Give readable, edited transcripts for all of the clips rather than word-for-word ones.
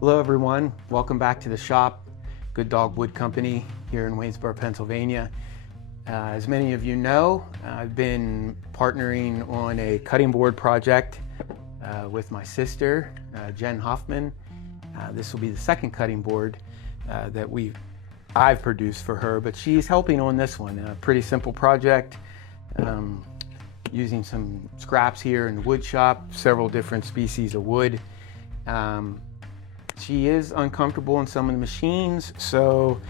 Hello everyone, welcome back to the shop, Good Dog Wood Company here in Waynesboro, Pennsylvania. As many of you know, I've been partnering on a cutting board project with my sister, Jen Hoffman. This will be the second cutting board that I've produced for her, but she's helping on this one. A pretty simple project, using some scraps here in the wood shop, several different species of wood. She is uncomfortable in some of the machines, so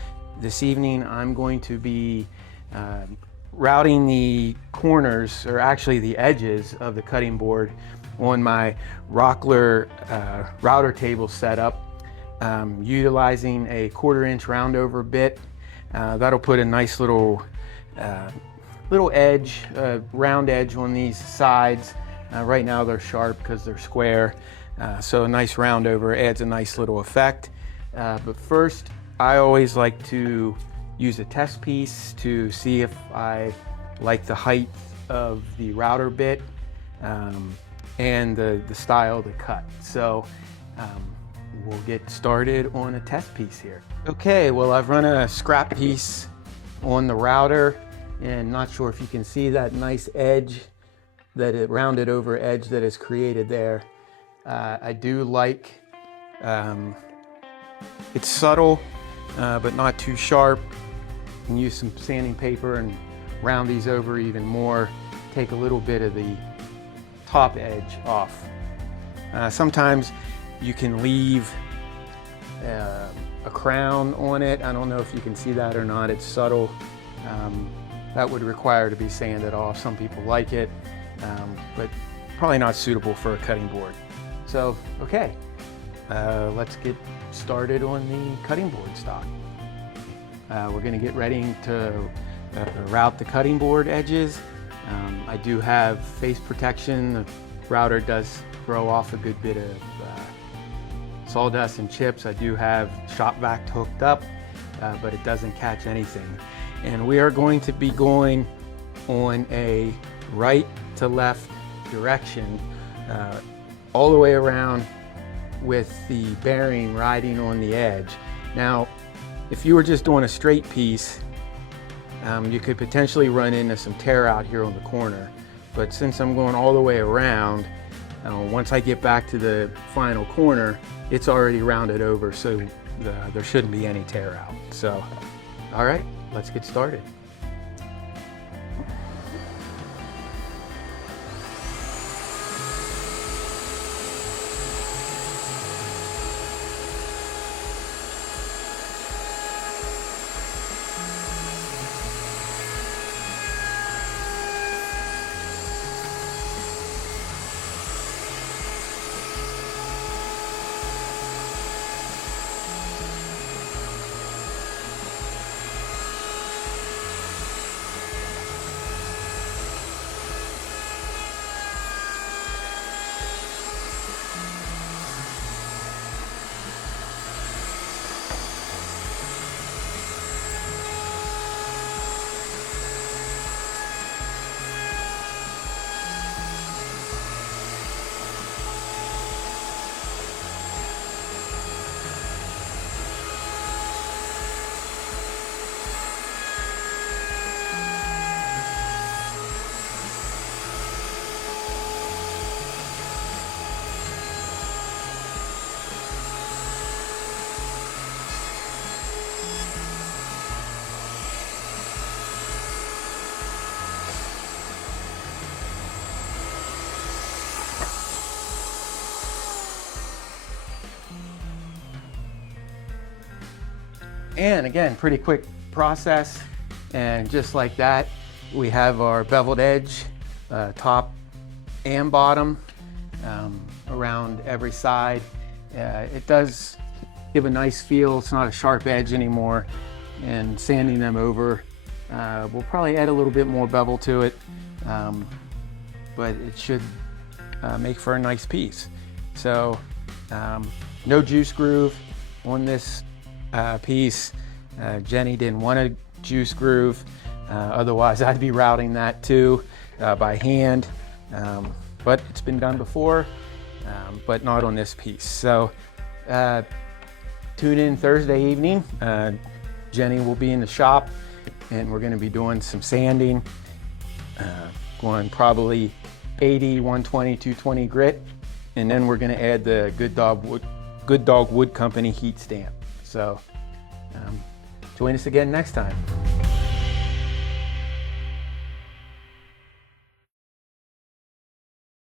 this evening I'm going to be routing the corners, or actually the edges of the cutting board on my Rockler router table setup, utilizing a 1/4 inch roundover bit. That'll put a nice little edge, round edge on these sides. Right now they're sharp because they're square. So a nice roundover adds a nice little effect. But first, I always like to use a test piece to see if I like the height of the router bit and the style of the cut. So we'll get started on a test piece here. Okay, well, I've run a scrap piece on the router, and not sure if you can see that nice edge, that rounded over edge that is created there. I do like, it's subtle, but not too sharp. You can use some sanding paper and round these over even more. Take a little bit of the top edge off. Sometimes you can leave a crown on it. I don't know if you can see that or not. It's subtle. That would require to be sanded off. Some people like it, but probably not suitable for a cutting board. So, okay, let's get started on the cutting board stock. We're gonna get ready to route the cutting board edges. I do have face protection. The router does throw off a good bit of sawdust and chips. I do have shop vac hooked up, but it doesn't catch anything. And we are going to be going on a right to left direction, all the way around with the bearing riding on the edge. Now, if you were just doing a straight piece, you could potentially run into some tear out here on the corner. But since I'm going all the way around, once I get back to the final corner, it's already rounded over, so there shouldn't be any tear out. So, all right, let's get started. And again, pretty quick process. And just like that, we have our beveled edge, top and bottom, around every side. It does give a nice feel. It's not a sharp edge anymore. And sanding them over, we'll probably add a little bit more bevel to it, but it should make for a nice piece. So no juice groove on this piece. Jenny didn't want a juice groove, otherwise I'd be routing that too by hand, but it's been done before, but not on this piece. So Tune in Thursday evening. Jenny will be in the shop, and we're going to be doing some sanding, going probably 80, 120, 220 grit, and then we're going to add the Good Dog Wood Company heat stamp. So join us again next time.